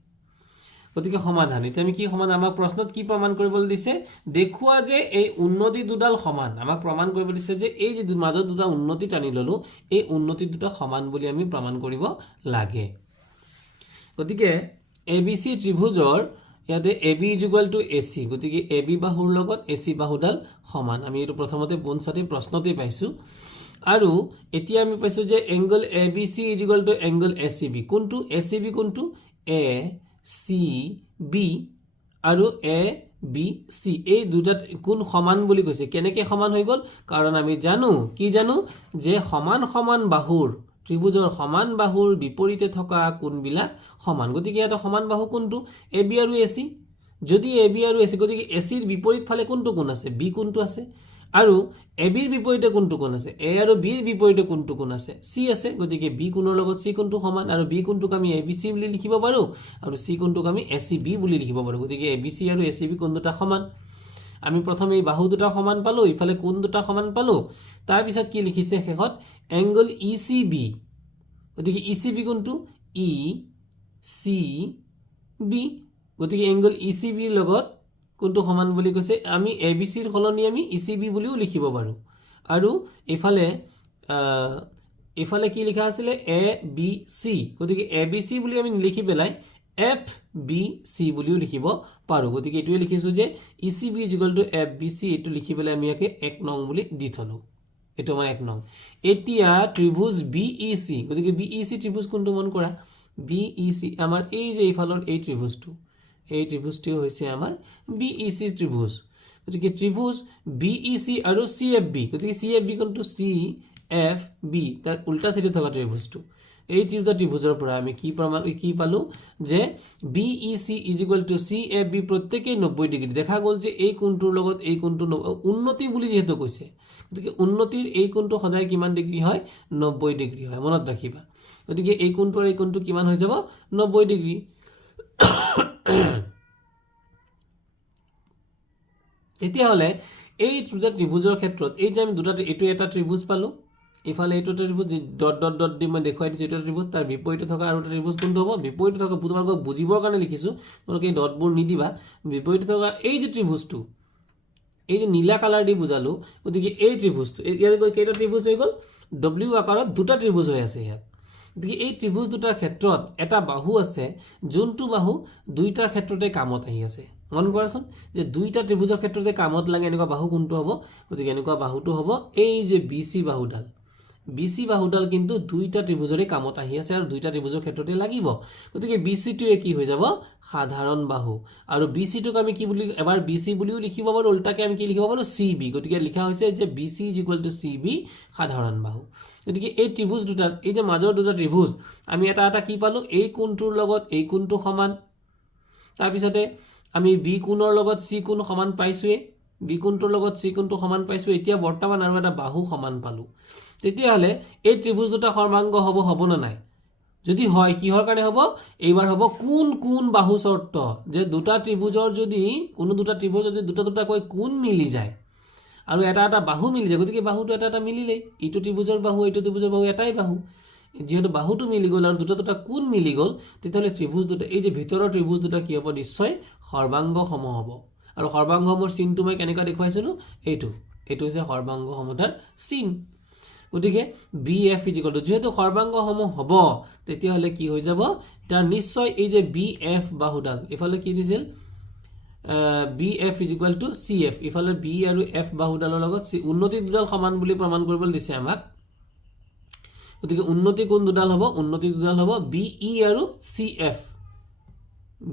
গতিকে সমাধান এতিয়া আমি কি সমান আমাক প্ৰশ্নত কি প্ৰমাণ কৰিবলৈ দিছে দেখুৱা যে এই উন্নতি দুডাল সমান আমাক প্ৰমাণ কৰিব দিছে যে এই যে মাজত দুটা উন্নতি টানি ললো এই উন্নতি দুটা সমান বুলি আমি প্ৰমাণ কৰিব লাগে গতিকে ABC ত্ৰিভুজৰ ইয়াতে AB = AC গতিকে AB বাহুৰ লগত AC বাহুডাল সমান আমি এটো প্ৰথমতে বনছাতে প্ৰশ্নতে পাইছো আৰু এতিয়া আমি পাইছো যে এংগল ABC = এংগল ACB কোনটো ACB কোনটো ACB আৰু ABC এই দুটাত কোন সমান বুলি কৈছে কেনেকৈ সমান হৈ গল কাৰণ আমি জানো কি জানো যে সমান সমান বাহুৰ ত্ৰিভুজৰ সমান বাহুৰ বিপৰীতে থকা কোণবিলাক সমান গতিকে এটা সমান বাহু কোনটো AB আৰু AC যদি AB আৰু AC গতিকে AC ৰ বিপৰীত ফালে কোনটো কোণ আছে B কোণটো আছে আৰু AB ৰ বিপৰীতে কোনটো কোণ আছে A আৰু B ৰ বিপৰীতে কোনটো কোণ আছে C আছে গতিকে B কোণৰ লগত C কোণটো সমান আৰু B কোণটোক আমি ABC বুলি লিখিব পাৰো আৰু C কোণটোক আমি ACB বুলি লিখিব পাৰো গতিকে ABC আৰু ACB কোণ দুটা সমান আমি প্ৰথমে এই বাহু দুটা সমান পালো ইফালে কোণ দুটা সমান পালো তাৰ পিছত কি লিখিছে শেষত এংগল ECB গতিকে ECB কোনটো ECB গতিকে এংগল ECB ৰ লগত কোনটো সমান বুলি কৈছে আমি ABC ৰ সলনি আমি ECB বুলিও লিখিব পাৰো আৰু এফালে কি লিখা আছিল ABC গতিকে ABC বুলি আমি লিখি পেলাই FBC বুলিও লিখিব পাৰো গতিকে এটোৱে লিখিছো যে ECB = FBC এটো লিখি পেলাই আমি ইয়াকে 1 নং বুলি দি থলো এটো মানে 1 নং এতিয়া ত্ৰিভুজ BEC গতিকে BEC ত্ৰিভুজ কোনটো মন কৰা BEC আমাৰ এই যে ইফালৰ এই ত্ৰিভুজটো এই ত্ৰিভুজটি হৈছে আমাৰ BEC ত্ৰিভুজ গতিকে ত্ৰিভুজ BEC আৰু CFB গতিকে CFB কোনটো CFB তাৰ উল্টা সাইডে থকা ত্ৰিভুজটো এই তিনিটা ত্ৰিভুজৰ পৰা আমি কি প্ৰমাণ কি পালো যে BEC = CFB প্ৰত্যেকই 90 ডিগ্ৰী দেখা গল যে এই কোণটোৰ লগত এই কোণটো উন্নতি বুলি যেহেতু কৈছে গতিকে উন্নতিৰ এই কোণটো সদায় কিমান ডিগ্ৰী হয় 90 ডিগ্ৰী হয় মনত ৰাখিবা গতিকে এই কোণটো আৰু এই কোণটো কিমান হৈ যাব 90 ডিগ্ৰী এতিয়া হলে এই দুটা ত্ৰিভুজৰ ক্ষেত্ৰত এই যে আমি দুটা এটো এটা ত্ৰিভুজ পালো ইফালে এটো ত্ৰিভুজ ডট ডট ডট দি মই দেখাই দিছো এটা ত্ৰিভুজ তাৰ বিপৰীতে থকা আৰু এটা ত্ৰিভুজ কোনটো হ'ব বিপৰীতে থকা তোমালোকক বুজিবৰ কাৰণে লিখিছো তোমালোকে এই ডটবোৰ নিদিবা বিপৰীতে থকা এই যে ত্ৰিভুজটো এই যে নীলা কালাৰ দি বুজালো গতিকে এই ত্ৰিভুজটো ইয়াত কেইটা ত্ৰিভুজ হৈ গল W আকাৰত দুটা ত্ৰিভুজ হৈ আছে ইয়াত গতিকে এই ত্ৰিভুজ দুটাৰ ক্ষেত্ৰত এটা বাহু আছে যোনটো বাহু দুইটাৰ ক্ষেত্ৰতে কামত আহি আছে মন কৰাচোন যে দুইটা ত্ৰিভুজৰ ক্ষেত্ৰতে কামত লাগে এনেকুৱা বাহু কোনটো হ'ব গতিকে এনেকুৱা বাহুটো হ'ব এই যে BC বাহুডাল BC বাহুডাল কিন্তু দুইটা ত্ৰিভুজৰে কামত আহি আছে আৰু দুইটা ত্ৰিভুজৰ ক্ষেত্ৰতে লাগিব গতিকে BC টোৱে কি হৈ যাব সাধাৰণ বাহু আৰু BC টোক আমি কি বুলি এবাৰ BC বুলিও লিখিব পাৰো উল্টাকে আমি কি লিখিব পাৰো CB গতিকে লিখা হৈছে যে BC = CB সাধাৰণ বাহু গতিকে এই ত্ৰিভুজ দুটাৰ এই যে মাজৰ দুটা ত্ৰিভুজ আমি এটা এটা কি পালো এই কোণটোৰ লগত এই কোণটো সমান তাৰ পিছতে আমি বি কোণৰ লগত চি কোণ সমান পাইছোৱে বি কোণটোৰ লগত চি কোণটো সমান পাইছো এতিয়া বৰ্তমান আৰু এটা বাহু সমান পালো তেতিয়াহলে এই ত্ৰিভুজ দুটা সৰ্বাংগ হ'ব না নাই যদি হয় কিহৰ কাৰণে হ'ব এইবাৰ হ'ব কোন কোন বাহু শৰ্ত যে দুটা ত্ৰিভুজৰ যদি কোনো দুটা ত্ৰিভুজ যদি দুটাকৈ কোণ মিলি যায় আৰু এটা এটা বাহু মিলি যায় গতিকে বাহুটো এটা এটা মিলিলেই এইটো ত্ৰিভুজৰ বাহু এইটো ত্ৰিভুজৰ বাহু এটাই বাহু যেহেতু বাহুটো মিলি গ'ল আৰু দুটা কোণ মিলি গ'ল তেতিয়াহ'লে ত্ৰিভুজ দুটা এই যে ভিতৰৰ ত্ৰিভুজ দুটা কি হ'ব নিশ্চয় সৰ্বাংগ সম হ'ব আৰু সৰ্বাংগ সমৰ চিনটো মই কেনেকৈ দেখুৱাইছিলোঁ এইটো হৈছে সৰ্বাংগ সমতাৰ চিন গতিকে বি এফ ইকুৱেল টু যেহেতু সৰ্বাংগ সম হ'ব তেতিয়াহ'লে কি হৈ যাব তাৰ নিশ্চয় এই যে বি এফ বাহুডাল এফালে কি দিছিল B F equal to C F ইফালে বি আৰু এফ বাহুডালৰ লগত উন্নতি দুডাল সমান বুলি প্ৰমাণ কৰিবলৈ দিছে আমাক গতিকে উন্নতি কোন দুডাল হ'ব উন্নতি দুডাল হ'ব বি ই আৰু চি এফ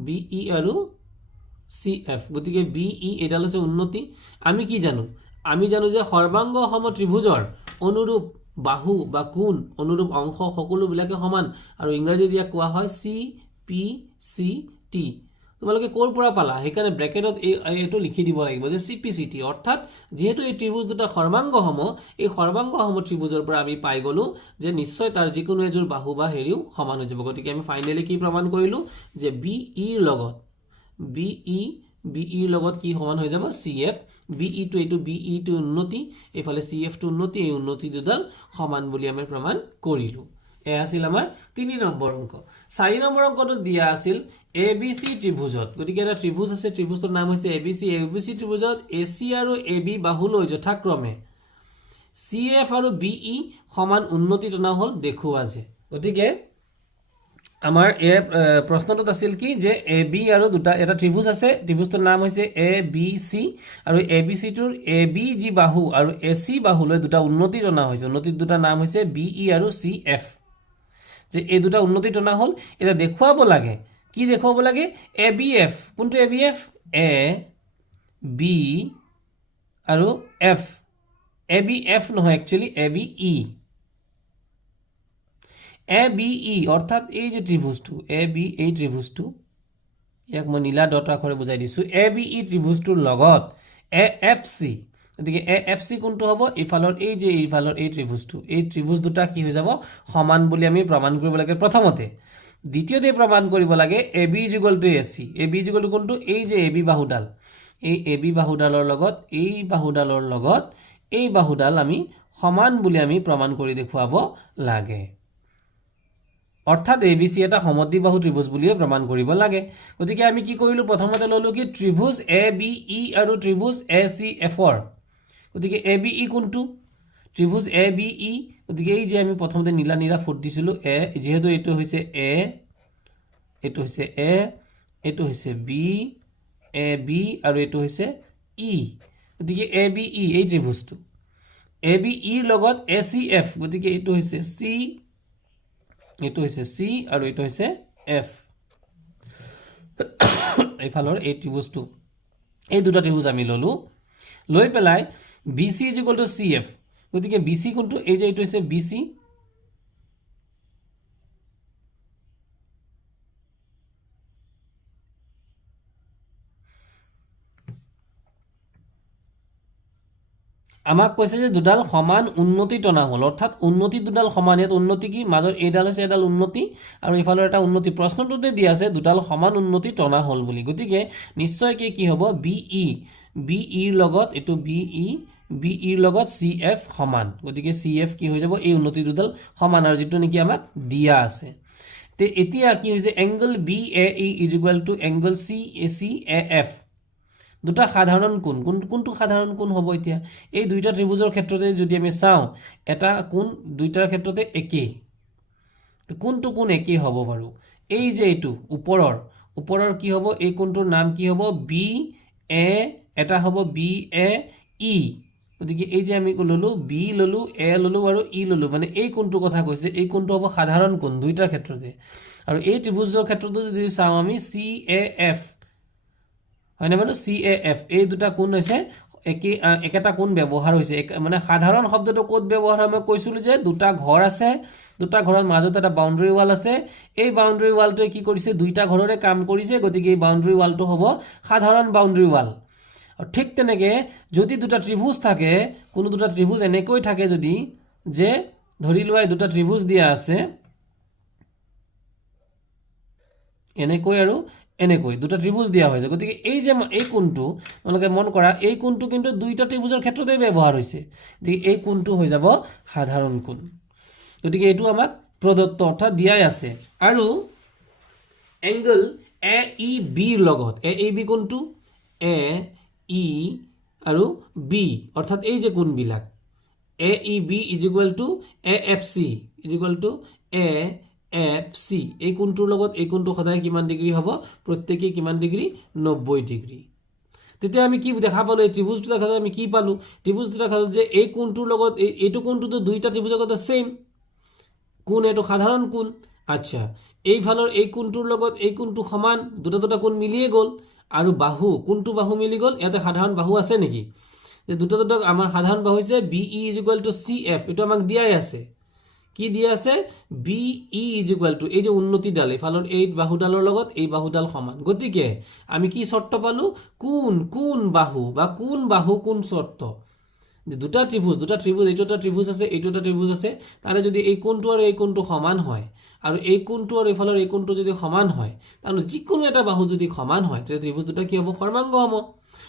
বি ই আৰু চি এফ গতিকে বি ই এডাল হৈছে উন্নতি আমি কি জানো আমি জানো যে সৰ্বাংগ সম ত্ৰিভুজৰ অনুৰূপ বাহু বা কোণ অনুৰূপ অংশ সকলোবিলাকে সমান আৰু ইংৰাজীত ইয়াক কোৱা হয় চি পি চি টি তোমালোকে ক'ৰ পৰা পালা সেইকাৰণে ব্ৰেকেটত এইটো লিখি দিব লাগিব যে চি পি চি টি অৰ্থাৎ যেহেতু এই ত্ৰিভুজ দুটা সৰ্বাংগ সম এই সৰ্বাংগ সম ত্ৰিভুজৰ পৰা আমি পাই গ'লো যে নিশ্চয় তাৰ যিকোনো এযোৰ বাহু বা হেৰিও সমান হৈ যাব গতিকে আমি ফাইনেলি কি প্ৰমাণ কৰিলোঁ যে বি ইৰ লগত কি সমান হৈ যাব চি এফ বি ইটো এইটো বি ইটো উন্নতি এইফালে চি এফটো উন্নতি এই উন্নতি দুডাল সমান বুলি আমি প্ৰমাণ কৰিলোঁ এয়া আছিল আমাৰ 3 নম্বৰ অংক 4 নম্বৰ অংকটো দিয়া আছিল এ বি চি ত্ৰিভুজত গতিকে এটা ত্ৰিভুজ আছে ত্ৰিভুজৰ নাম হৈছে A B C ত্ৰিভুজত A C আৰু এ বি বাহুলৈ যথাক্ৰমে চি এফ আৰু বি ই সমান উন্নতি টনা হ'ল দেখুওৱা যে গতিকে আমাৰ প্ৰশ্নটোত আছিল কি যে এ বি আৰু দুটা এটা ত্ৰিভুজ আছে ত্ৰিভুজটোৰ নাম হৈছে এ বি চি আৰু এ বি চিটোৰ এ বি যি বাহু আৰু এ চি বাহুলৈ দুটা উন্নতি টনা হৈছে উন্নতিৰ দুটা নাম হৈছে বি ই আৰু চি এফ যে এই দুটা উন্নতি টনা হ'ল এটা দেখুৱাব লাগে কি দেখুৱাব লাগে এ বি এফ কোনটো A B F A B আৰু এফ এ বি এফ নহয় actually A B E A B E অৰ্থাৎ এই যে ত্ৰিভুজটো এ বি এই ত্ৰিভুজটো ইয়াক মই নীলা ডট আখৰে বুজাই দিছোঁ এ বি ই ত্ৰিভুজটোৰ লগত এ এফ চি গতিকে এ এফ চি কোনটো হ'ব এইফালৰ এই ত্ৰিভুজটো এই ত্ৰিভুজ দুটা কি হৈ যাব সমান বুলি আমি প্ৰমাণ কৰিব লাগে প্ৰথমতে দ্বিতীয়তে প্ৰমাণ কৰিব লাগে A B equal to A C A B equal to কোনটো এই যে এ বি বাহুডাল এই এ বি বাহুডালৰ লগত এই বাহুডাল আমি সমান বুলি আমি প্ৰমাণ কৰি দেখুৱাব লাগে অৰ্থাৎ এ বি চি এটা সমদ্বিবাহু ত্ৰিভুজ বুলিয়ে প্ৰমাণ কৰিব লাগে গতিকে আমি কি কৰিলোঁ প্ৰথমতে ল'লোঁ কি ত্ৰিভুজ এ বি ই আৰু ত্ৰিভুজ এ চি এফৰ গতিকে এ বি ই কোনটো ত্ৰিভুজ এ বি ই গতিকে এই যে আমি প্ৰথমতে নীলা ফুট দিছিলোঁ এ যেহেতু এইটো হৈছে এ এইটো হৈছে বি এ বি আৰু এইটো হৈছে ই গতিকে এ বি ই এই ত্ৰিভুজটো এ বি ইৰ লগত এ চি এফ গতিকে এইটো হৈছে চি আৰু এইটো হৈছে এফ এইফালৰ এই ত্ৰিভুজটো এই দুটা ত্ৰিভুজ আমি ল'লোঁ লৈ পেলাই B C equal to C F গতিকে বি চি কোনটো এই যে এইটো হৈছে বি চি আমাক কৈছে যে দুডাল সমান উন্নতি টনা হ'ল অৰ্থাৎ উন্নতি দুডাল সমান ইয়াত উন্নতি কি মাজৰ এইডাল হৈছে এডাল উন্নতি আৰু ইফালৰ এটা উন্নতি প্ৰশ্নটোতে দিয়া আছে দুডাল সমান উন্নতি টনা হ'ল বুলি গতিকে নিশ্চয় কি হ'ব বি ইৰ লগত এইটো বি ইৰ লগত চি এফ সমান গতিকে চি এফ কি হৈ যাব এই উন্নতি দুডাল সমান আৰু যিটো নেকি আমাক দিয়া আছে তে এতিয়া কি হৈছে angle B A E equal to angle C A C A F দুটা সাধাৰণ কোনটো সাধাৰণ কোণ হ'ব এতিয়া এই দুইটা ত্ৰিভুজৰ ক্ষেত্ৰতে যদি আমি চাওঁ এটা কোণ দুইটাৰ ক্ষেত্ৰতে একেই কোনটো কোণ একেই হ'ব বাৰু এই যে এইটো ওপৰৰ কি হ'ব এই কোণটোৰ নাম কি হ'ব বি এ এটা হ'ব বি এ ই গতিকে এই যে আমি ল'লোঁ বি ল'লোঁ এ ল'লোঁ আৰু ই ল'লোঁ মানে এই কোণটোৰ কথা কৈছে এই কোণটো হ'ব সাধাৰণ কোণ দুইটাৰ ক্ষেত্ৰতে আৰু এই ত্ৰিভুজৰ ক্ষেত্ৰতো যদি চাওঁ আমি চি এ এফ হয়নে বাৰু চি এ এফ এই দুটা কোণ হৈছে একেটা কোণ ব্যৱহাৰ হৈছে মানে সাধাৰণ শব্দটো ক'ত ব্যৱহাৰ হয় মই কৈছিলোঁ যে দুটা ঘৰ আছে দুটা ঘৰৰ মাজত এটা বাউণ্ডাৰী ৱাল আছে এই বাউণ্ডাৰী ৱালটোৱে কি কৰিছে দুইটা ঘৰৰে কাম কৰিছে গতিকে এই বাউণ্ডাৰী ৱালটো হ'ব সাধাৰণ বাউণ্ডাৰী ৱাল ঠিক তেনেকৈ যদি দুটা ত্ৰিভুজ থাকে কোনো দুটা ত্ৰিভুজ এনেকৈ থাকে যদি যে ধৰি লোৱা দুটা ত্ৰিভুজ দিয়া আছে এনেকৈ আৰু এনেকৈ দুটা ত্ৰিভুজ দিয়া হৈছে গতিকে এই যে এই কোণটো তোমালোকে মন কৰা এই কোণটো কিন্তু দুইটা ত্ৰিভুজৰ ক্ষেত্ৰতে ব্যৱহাৰ হৈছে গতিকে এই কোণটো হৈ যাব সাধাৰণ কোণ গতিকে এইটো আমাক প্ৰদত্ত অৰ্থাৎ দিয়াই আছে আৰু এংগল এ ই বিৰ লগত এ বি কোণটো এ ই আৰু বি অৰ্থাৎ এই যে কোণবিলাক A E B is equal to A F C is equal to A F C এই কোণটোৰ লগত এই কোণটো সদায় কিমান ডিগ্ৰী হ'ব প্ৰত্যেকেই কিমান ডিগ্ৰী 90 ডিগ্ৰী তেতিয়া আমি কি দেখা পালো এই ত্ৰিভুজটো দেখা আমি কি পালো ত্ৰিভুজটো দেখা যে এই কোণটোৰ লগত এইটো কোণটোতো দুইটা ত্ৰিভুজৰ লগত সেম কোণ এইটো সাধাৰণ কোণ আচ্ছা এইফালৰ এই কোণটোৰ লগত এই কোণটো সমান দুটা কোণ মিলিয়ে গ'ল আৰু বাহু কোণটো বাহু মিলি গ'ল ইয়াতে সাধাৰণ বাহু আছে নেকি যে দুটা আমাৰ সাধাৰণ বাহু হৈছে B E is equal to C F এইটো আমাক দিয়াই আছে কি দিয়া আছে B E is equal to এই যে উন্নতিডাল এইফালৰ এই বাহুডালৰ লগত এই বাহুডাল সমান গতিকে আমি কি চৰ্ত পালো কোন বাহু বা কোন বাহু কোন চৰ্ত যে দুটা ত্ৰিভুজ এইটো এটা ত্ৰিভুজ আছে এইটো এটা ত্ৰিভুজ আছে তাৰে যদি এই কোণটো আৰু এই কোণটো সমান হয় আৰু এই কোণটো আৰু এইফালৰ এই কোণটো যদি সমান হয় তাহলে যিকোনো এটা বাহু যদি সমান হয় তেতিয়া ত্ৰিভুজ দুটা কি হ'ব সৰ্বাংগ হ'ব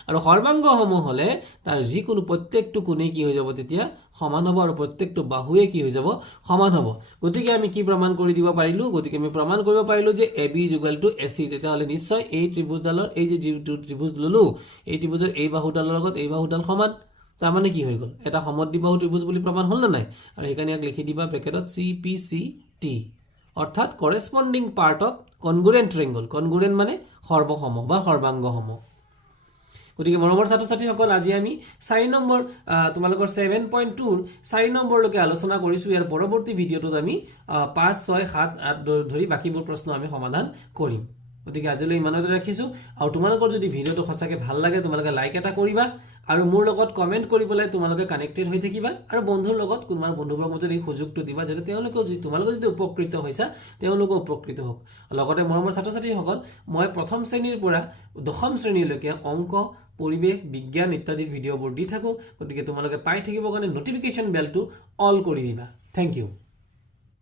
আৰু সৰ্বাংগ সম হলে তাৰ যিকোনো প্ৰত্যেকটো কোণে কি হৈ যাব তেতিয়া সমান হ'ব আৰু প্ৰত্যেকটো বাহুৱে কি হৈ যাব সমান হ'ব গতিকে আমি কি প্ৰমাণ কৰি দিব পাৰিলো গতিকে আমি প্ৰমাণ কৰিব পাৰিলো যে A B equal to A C তেতিয়াহ'লে নিশ্চয় এই ত্ৰিভুজডালৰ এই যে ত্ৰিভুজ ললো এই ত্ৰিভুজৰ এই বাহুডালৰ লগত এই বাহুডাল সমান তাৰ মানে কি হৈ গ'ল এটা সমদ্বিবাহু ত্ৰিভুজ বুলি প্ৰমাণ হ'ল না নাই আৰু সেইকাৰণে ইয়াক লিখি দিবা ব্ৰেকেটত চি পি চি টি অৰ্থাৎ কৰেছপন্ডিং part of congruent triangle congruent মানে সৰ্বসম বা সৰ্বাংগ সম গতিকে মৰমৰ ছাত্ৰ ছাত্ৰীসকল আজি আমি 4 নম্বৰ তোমালোকৰ 7.2 4 নম্বৰলৈকে আলোচনা কৰিছো ইয়াৰ পৰৱৰ্তী ভিডিঅটোত আমি 5 6 7 8 ধৰি বাকিবোৰ প্ৰশ্ন আমি সমাধান কৰিম গতিকে আজিলৈ ইমানতে ৰাখিছো আৰু তোমালোকৰ যদি ভিডিঅটো সঁচাকৈ ভাল লাগে তোমালোকে লাইক এটা কৰিবা আৰু মোৰ লগত কমেন্ট কৰি পেলাই তোমালোকে কানেক্টেড হৈ থাকিবা আৰু বন্ধুৰ লগত কোনোবা বন্ধুবৰ্গৰ মতে এই সুযোগটো দিবা যাতে তেওঁলোকে যদি তোমালোকে যদি উপকৃত হৈছা তেওঁলোকে উপকৃত হওক লগতে মৰমৰ ছাত্ৰ ছাত্ৰীসকল মই প্ৰথম শ্ৰেণীৰ পৰা দশম শ্ৰেণীলৈকে অংক পৰিবেশ বিজ্ঞান ইত্যাদি ভিডিঅ'বোৰ দি থাকো গতিকে তোমালোকে পাই থাকিবৰ কাৰণে নটিফিকেশ্যন বেলটো অল কৰি দিবা থ্যাংক ইউ